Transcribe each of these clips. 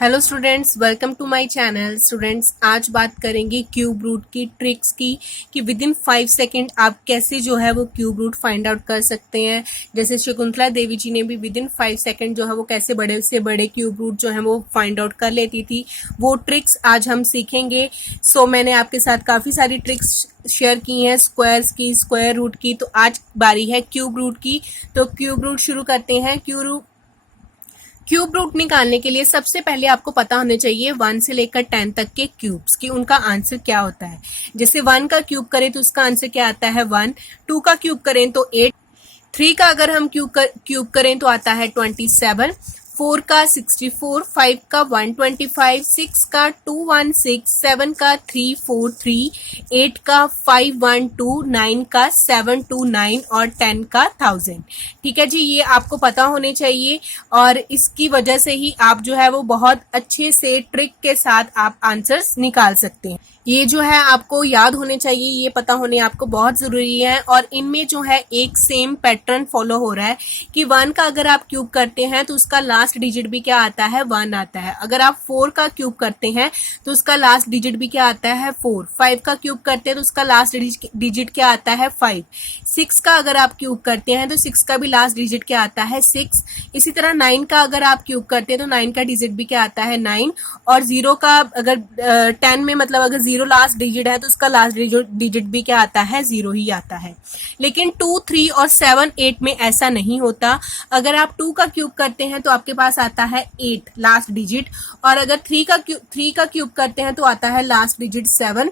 Hello students, welcome to my channel. Students, आज बात करेंगे क्यूब रूट की ट्रिक्स की कि विद इन 5 सेकेंड आप कैसे जो है वो क्यूब रूट फाइंड आउट कर सकते हैं। जैसे शकुंतला देवी जी ने भी विद इन 5 सेकेंड जो है वो कैसे बड़े से बड़े क्यूब रूट जो है वो फाइंड आउट कर लेती थी, वो ट्रिक्स आज हम सीखेंगे। मैंने आपके साथ काफ़ी सारी ट्रिक्स शेयर की हैं, स्क्वायर्स की, स्क्वायर रूट की। तो आज बारी है क्यूब रूट की। तो क्यूब रूट शुरू करते हैं। क्यूब रूट निकालने के लिए सबसे पहले आपको पता होना चाहिए 1 से लेकर 10 तक के क्यूब्स की उनका आंसर क्या होता है। जैसे 1 का क्यूब करें तो उसका आंसर क्या आता है 1, 2 का क्यूब करें तो 8, 3 का अगर हम क्यूब करें तो आता है 27, 4 का 64, 5 का 125, 6 का 216, 7 का 343, 8 का 512, 9 का 729 और 10 का 1000। ठीक है जी, ये आपको पता होने चाहिए और इसकी वजह से ही आप जो है वो बहुत अच्छे से ट्रिक के साथ आप आंसर्स निकाल सकते हैं। ये जो है आपको याद होने चाहिए, ये पता होने आपको बहुत ज़रूरी है। और इनमें जो है एक सेम पैटर्न फॉलो हो रहा है कि 1 का अगर आप क्यूब करते हैं तो उसका लास्ट डिजिट भी क्या आता है 1 आता है। अगर आप 4 का क्यूब करते हैं तो उसका लास्ट डिजिट भी क्या आता है 4, 5 का क्यूब करते हैं तो उसका लास्ट डिजिट क्या आता है 5, 6 का अगर आप क्यूब करते हैं तो 6 का भी लास्ट डिजिट क्या आता है 6। इसी तरह 9 का अगर आप क्यूब करते हैं तो 9 का डिजिट भी क्या आता है 9। और 0 का अगर 10 में मतलब अगर 0 लास्ट डिजिट है तो उसका लास्ट डिजिट भी क्या आता है 0 ही आता है। लेकिन 2, 3 और 7, 8 में ऐसा नहीं होता। अगर आप 2 का क्यूब करते हैं तो आपके पास आता है 8 लास्ट डिजिट, और अगर 3 का क्यूब करते हैं तो आता है लास्ट डिजिट 7।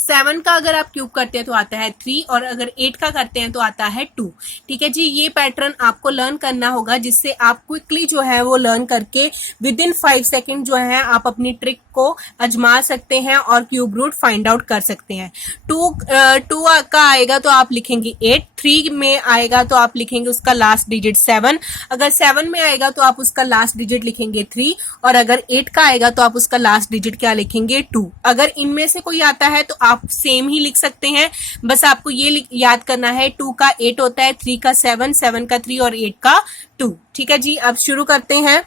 7 का अगर आप क्यूब करते हैं तो आता है 3, और अगर 8 का करते हैं तो आता है 2। ठीक है जी, ये पैटर्न आपको लर्न करना होगा जिससे आप क्विकली जो है वो लर्न करके विद इन 5 सेकेंड जो है आप अपनी ट्रिक को आजमा सकते हैं और क्यूब रूट फाइंड आउट कर सकते हैं। 2 का आएगा तो आप लिखेंगे 8, 3 में आएगा तो आप लिखेंगे उसका लास्ट डिजिट 7, अगर 7 में आएगा तो आप उसका लास्ट डिजिट लिखेंगे 3, और अगर 8 का आएगा तो आप उसका लास्ट डिजिट क्या लिखेंगे 2। अगर इनमें से कोई आता है तो आप सेम ही लिख सकते हैं, बस आपको ये याद करना है 2 का 8 होता है, 3 का 7, 7 का 3 और 8 का 2। ठीक है जी, अब शुरू करते हैं।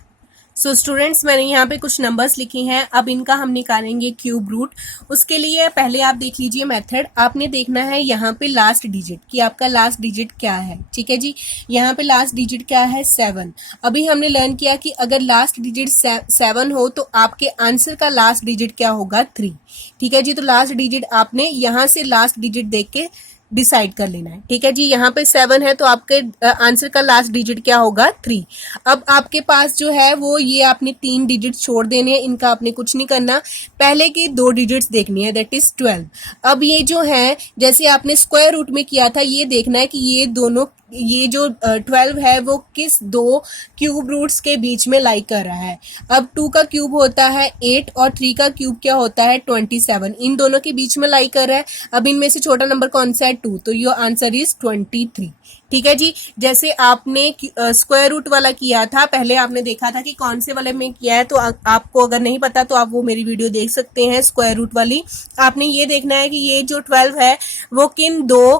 स्टूडेंट्स, मैंने यहाँ पे कुछ नंबर्स लिखे हैं, अब इनका हम निकालेंगे क्यूब रूट। उसके लिए पहले आप देख लीजिए मेथड। आपने देखना है यहाँ पे लास्ट डिजिट कि आपका लास्ट डिजिट क्या है। ठीक है जी, यहाँ पे लास्ट डिजिट क्या है 7। अभी हमने लर्न किया कि अगर लास्ट डिजिट 7 हो तो आपके आंसर का लास्ट डिजिट क्या होगा 3। ठीक है जी, तो लास्ट डिजिट आपने यहाँ से लास्ट डिजिट देख के डिसाइड कर लेना है। ठीक है जी, यहाँ पे 7 है तो आपके आंसर का लास्ट डिजिट क्या होगा 3। अब आपके पास जो है वो ये आपने 3 डिजिट छोड़ देने हैं, इनका आपने कुछ नहीं करना, पहले की 2 डिजिट्स देखनी है, दैट इज 12। अब ये जो है जैसे आपने स्क्वायर रूट में किया था, ये देखना है कि ये जो 12 है वो किस 2 क्यूब रूट्स के बीच में लाई कर रहा है। अब 2 का क्यूब होता है 8 और 3 का क्यूब क्या होता है 27, इन दोनों के बीच में लाई कर रहा है। अब इनमें से छोटा नंबर कौन सा है 2, तो योर आंसर इज 23। ठीक है जी, जैसे आपने स्क्वायर रूट वाला किया था, पहले आपने देखा था कि कौन से वाले में किया है, तो आपको अगर नहीं पता तो आप वो मेरी वीडियो देख सकते हैं स्क्वायर रूट वाली। आपने ये देखना है कि ये जो 12 है वो किन 2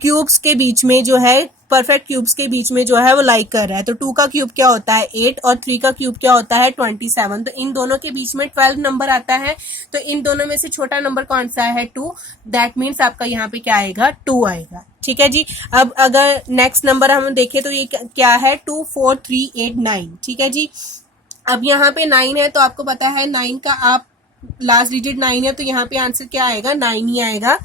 क्यूब्स के बीच में जो है, परफेक्ट क्यूब्स के बीच में जो है वो लाइक कर रहा है। तो 2 का क्यूब क्या होता है 8 और 3 का क्यूब क्या होता है 27, तो इन दोनों के बीच में 12 नंबर आता है। तो इन दोनों में से छोटा नंबर कौन सा है 2, दैट मीन्स आपका यहाँ पे क्या आएगा 2 आएगा। ठीक है जी, अब अगर नेक्स्ट नंबर हम देखें तो ये क्या है 2, 4, 3, 8, 9। ठीक है जी, अब यहाँ पे 9 है तो आपको पता है 9 का आप लास्ट डिजिट 9 है तो यहाँ पे आंसर क्या आएगा 9 ही आएगा।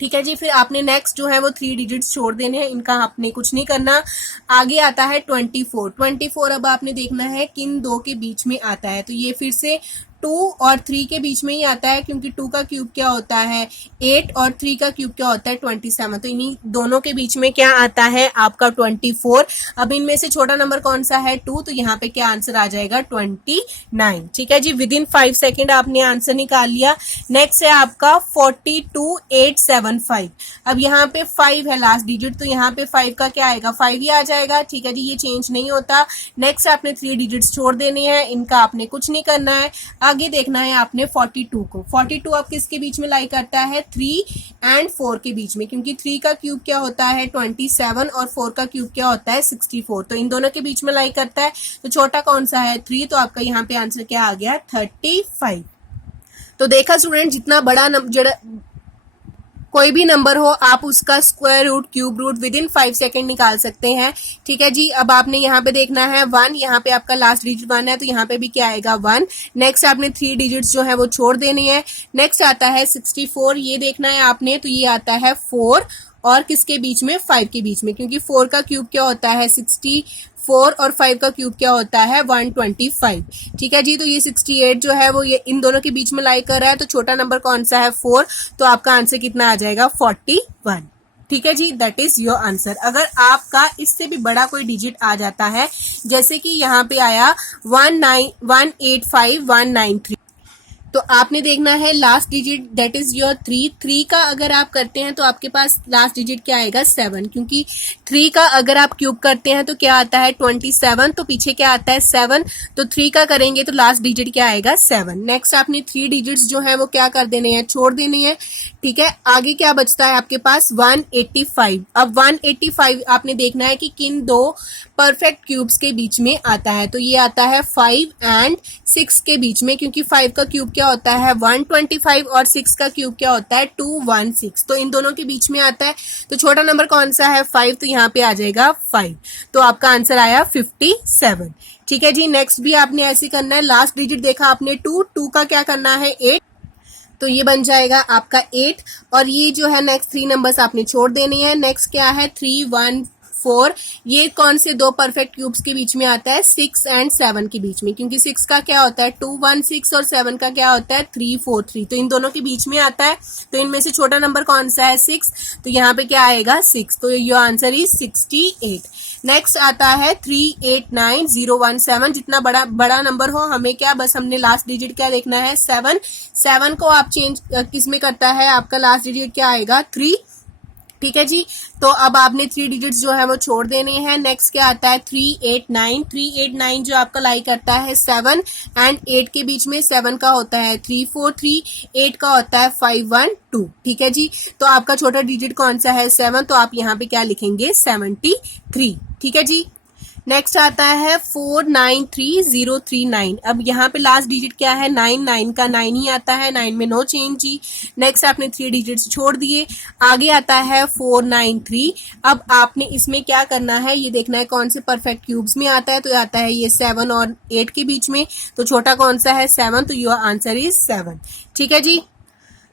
ठीक है जी, फिर आपने नेक्स्ट जो है वो 3 डिजिट्स छोड़ देने हैं, इनका आपने कुछ नहीं करना। आगे आता है 24। 24 अब आपने देखना है किन 2 के बीच में आता है, तो ये फिर से 2 और 3 के बीच में ही आता है, क्योंकि 2 का क्यूब क्या होता है 8 और 3 का क्यूब क्या होता है 27, तो इन्हीं दोनों के बीच में क्या आता है आपका 24। अब इनमें से छोटा नंबर कौन सा है 2, तो यहाँ पे क्या आंसर आ जाएगा 29। ठीक है जी, विद इन 5 सेकेंड आपने आंसर निकाल लिया। नेक्स्ट है आपका 42875। अब यहाँ पे 5 है लास्ट डिजिट, तो यहाँ पे 5 का क्या आएगा 5 ही आ जाएगा। ठीक है जी, ये चेंज नहीं होता। नेक्स्ट आपने 3 डिजिट्स छोड़ देने हैं, इनका आपने कुछ नहीं करना है। आगे देखना है आपने 42 को। 42 अब किसके बीच में लाई करता है, 3 एंड 4 के बीच में, क्योंकि 3 का क्यूब क्या होता है 27 और 4 का क्यूब क्या होता है 64, तो इन दोनों के बीच में लाई करता है। तो छोटा कौन सा है 3, तो आपका यहाँ पे आंसर क्या आ गया 35। तो देखा स्टूडेंट, जितना बड़ा कोई भी नंबर हो आप उसका square root, cube root within 5 second निकाल सकते हैं। ठीक है जी। अब आपने यहाँ पे देखना है 1, यहाँ पे आपका लास्ट डिजिट 1 है तो यहाँ पे भी क्या आएगा 1। नेक्स्ट आपने 3 डिजिट्स जो है वो छोड़ देनी है। नेक्स्ट आता है 64, ये देखना है आपने, तो ये आता है 4 और किसके बीच में 5 के बीच में, क्योंकि 4 का क्यूब क्या होता है 64 और 5 का क्यूब क्या होता है 125। ठीक है जी। तो ये 68 जो है वो ये इन दोनों के बीच में लाई कर रहा है, तो छोटा नंबर कौन सा है 4, तो आपका आंसर कितना आ जाएगा 41। ठीक है जी, दैट इज योर आंसर। अगर आपका इससे भी बड़ा कोई डिजिट आ जाता है, जैसे कि यहाँ पे आया 185,193, तो आपने देखना है last digit that is your 3 का अगर आप करते हैं तो आपके पास लास्ट डिजिट क्या आएगा 7, क्योंकि 3 का अगर आप क्यूब करते हैं तो क्या आता है 27, तो पीछे क्या आता है 7, तो 3 का करेंगे तो लास्ट डिजिट क्या आएगा 7। नेक्स्ट आपने 3 डिजिट्स जो है वो क्या कर देने हैं, छोड़ देने हैं। ठीक है, आगे क्या बचता है आपके पास 185। अब 185 आपने देखना है कि किन दो परफेक्ट क्यूब्स के बीच में आता है, तो ये आता है 5 एंड 6 के बीच में, क्योंकि 5 का क्यूब क्या होता है 125 और 6 का क्यूब क्या होता है 216, तो इन दोनों के बीच में आता है। तो छोटा नंबर कौन सा है 5, तो यहाँ पे आ जाएगा 5, तो आपका आंसर आया 57। ठीक है जी। नेक्स्ट भी आपने ऐसे करना है, लास्ट डिजिट देखा आपने 2 का क्या करना है 8, तो ये बन जाएगा आपका 8, और ये जो है नेक्स्ट 3 नंबर्स आपने छोड़ देने हैं। नेक्स्ट क्या है 3, 1, 4, ये कौन से दो परफेक्ट क्यूब्स के बीच में आता है 6 एंड 7 के बीच में, क्योंकि 6 का क्या होता है 216 और 7 का क्या होता है 343, तो इन दोनों के बीच में आता है। तो इनमें से छोटा नंबर कौन सा है 6, तो यहाँ पे क्या आएगा 6, तो योर आंसर इज 68। नेक्स्ट आता है 389017, जितना बड़ा नंबर हो हमें क्या, बस हमने लास्ट डिजिट क्या देखना है 7 को आप चेंज किस में करता है, आपका लास्ट डिजिट क्या आएगा 3। ठीक है जी। तो अब आपने 3 डिजिट्स जो है वो छोड़ देने हैं। नेक्स्ट क्या आता है 389 जो आपका लाई करता है 7 एंड 8 के बीच में, 7 का होता है 343, 8 का होता है 512। ठीक है जी। तो आपका छोटा डिजिट कौन सा है 7, तो आप यहाँ पे क्या लिखेंगे 73। ठीक है जी। नेक्स्ट आता है 493039, अब यहाँ पे लास्ट डिजिट क्या है 9 का 9 ही आता है, 9 में नो चेंज जी। नेक्स्ट आपने 3 डिजिट्स छोड़ दिए, आगे आता है 493। अब आपने इसमें क्या करना है, ये देखना है कौन से परफेक्ट क्यूब्स में आता है, तो आता है ये 7 और 8 के बीच में, तो छोटा कौन सा है 7, तो योर आंसर इज 7। ठीक है जी।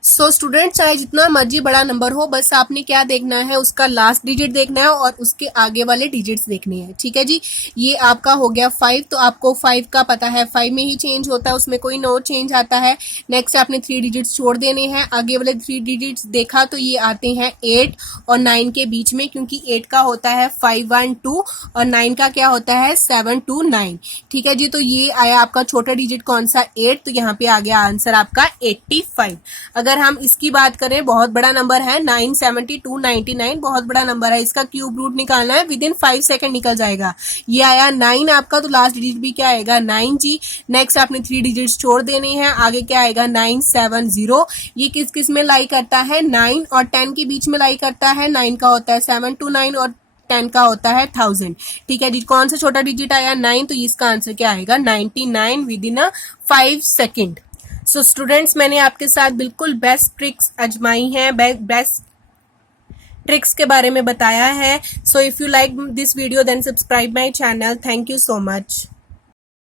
सो स्टूडेंट, चाहे जितना मर्जी बड़ा नंबर हो, बस आपने क्या देखना है उसका लास्ट डिजिट देखना है और उसके आगे वाले डिजिट्स देखने हैं। ठीक है जी। ये आपका हो गया 5, तो आपको 5 का पता है 5 में ही चेंज होता है, उसमें कोई नो चेंज आता है। नेक्स्ट आपने 3 डिजिट्स छोड़ देने हैं, आगे वाले 3 डिजिट्स देखा तो ये आते हैं 8 और 9 के बीच में, क्योंकि 8 का होता है 512 और 9 का क्या होता है 729। ठीक है जी। तो ये आया आपका छोटा डिजिट कौन सा 8, तो यहाँ पे आ गया आंसर आपका 85। अगर हम इसकी बात करें, बहुत बड़ा नंबर है 97299, बहुत बड़ा नंबर है, इसका क्यूब रूट निकालना है, विद इन 5 सेकेंड निकल जाएगा। ये आया 9 आपका, तो लास्ट डिजिट भी क्या आएगा 9 जी। नेक्स्ट आपने 3 डिजिट्स छोड़ देने हैं, आगे क्या आएगा 970, ये किस किस में लाई करता है 9 और 10 के बीच में लाई करता है, 9 का होता है 729 और 10 का होता है 1000। ठीक है जी। कौन सा छोटा डिजिट आया 9, तो इसका आंसर क्या आएगा 99 with in 5 second. So students, मैंने आपके साथ बिल्कुल बेस्ट ट्रिक्स आजमाई हैं, बेस्ट ट्रिक्स के बारे में बताया है। So if you like this video then subscribe my channel. Thank you so much.